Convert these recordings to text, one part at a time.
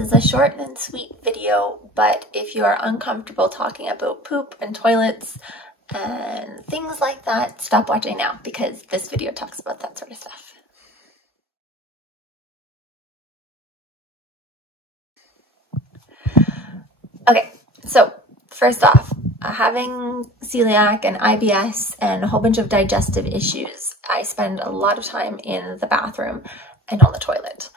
is a short and sweet video, but if you are uncomfortable talking about poop and toilets and things like that, stop watching now because this video talks about that sort of stuff. Okay, so first off, having celiac and IBS and a whole bunch of digestive issues, I spend a lot of time in the bathroom and on the toilet.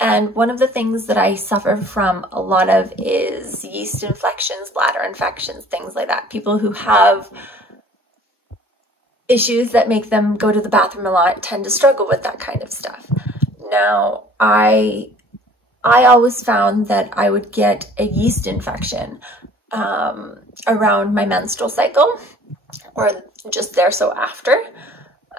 And one of the things that I suffer from a lot of is yeast infections, bladder infections, things like that. People who have issues that make them go to the bathroom a lot tend to struggle with that kind of stuff. Now, I always found that I would get a yeast infection around my menstrual cycle or just there so after.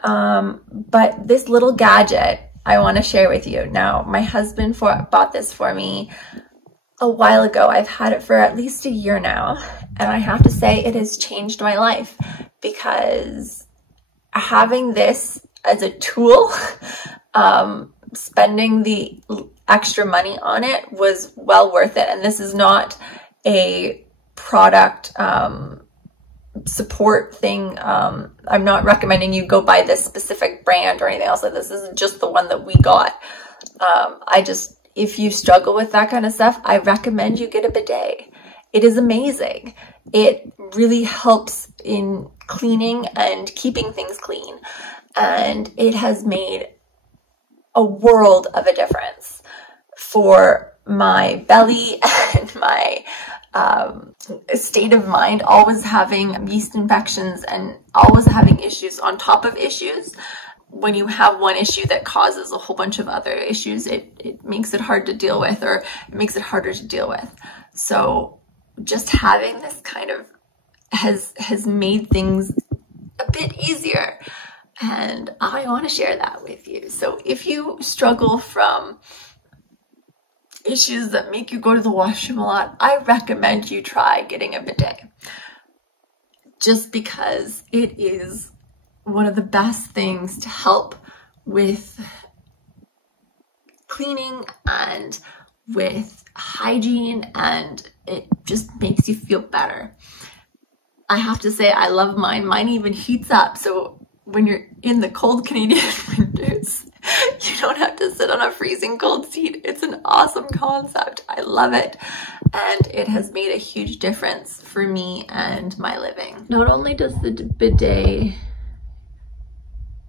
But this little gadget I want to share with you. Now, my husband bought this for me a while ago. I've had it for at least a year now, and I have to say it has changed my life because having this as a tool, spending the extra money on it was well worth it. And this is not a product support thing. I'm not recommending you go buy this specific brand or anything else like this. This is just the one that we got. If you struggle with that kind of stuff, I recommend you get a bidet. It is amazing. It really helps in cleaning and keeping things clean. And it has made a world of a difference for my belly and my state of mind, always having yeast infections and always having issues on top of issues. When you have one issue that causes a whole bunch of other issues, it makes it hard to deal with, or it makes it harder to deal with. So just having this kind of has made things a bit easier, and I want to share that with you. So if you struggle from issues that make you go to the washroom a lot, I recommend you try getting a bidet, just because it is one of the best things to help with cleaning and with hygiene, and it just makes you feel better. I have to say I love mine. Mine even heats up, so when you're in the cold Canadian winters, you don't have to sit on a freezing cold seat. It's an awesome concept. I love it. And it has made a huge difference for me and my living. Not only does the bidet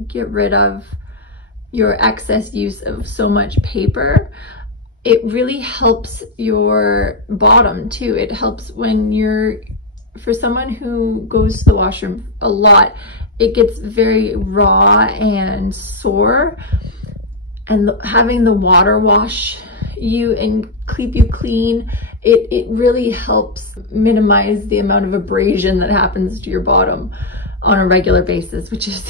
get rid of your excess use of so much paper, it really helps your bottom too. It helps when for someone who goes to the washroom a lot, it gets very raw and sore, and having the water wash you and keep you clean, it really helps minimize the amount of abrasion that happens to your bottom on a regular basis, which is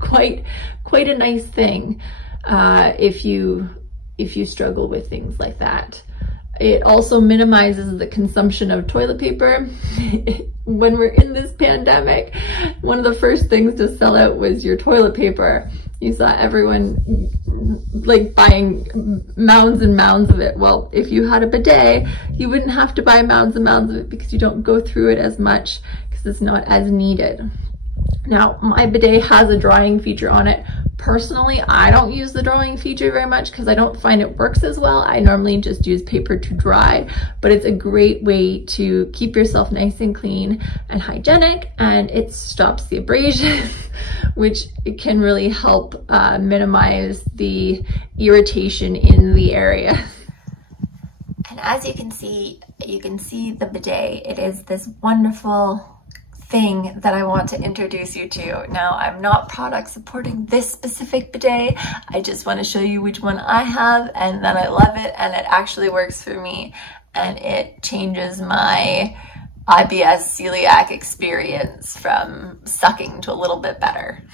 quite a nice thing if you struggle with things like that. It also minimizes the consumption of toilet paper. When we're in this pandemic, one of the first things to sell out was your toilet paper. You saw everyone like buying mounds and mounds of it. Well, if you had a bidet, you wouldn't have to buy mounds and mounds of it because you don't go through it as much because it's not as needed. Now, my bidet has a drying feature on it. Personally, I don't use the drying feature very much because I don't find it works as well. I normally just use paper to dry, but it's a great way to keep yourself nice and clean and hygienic, and it stops the abrasion, which can really help minimize the irritation in the area. And as you can see the bidet. It is this wonderful thing that I want to introduce you to. Now, I'm not product supporting this specific bidet. I just want to show you which one I have and that I love it and it actually works for me and it changes my IBS celiac experience from sucking to a little bit better.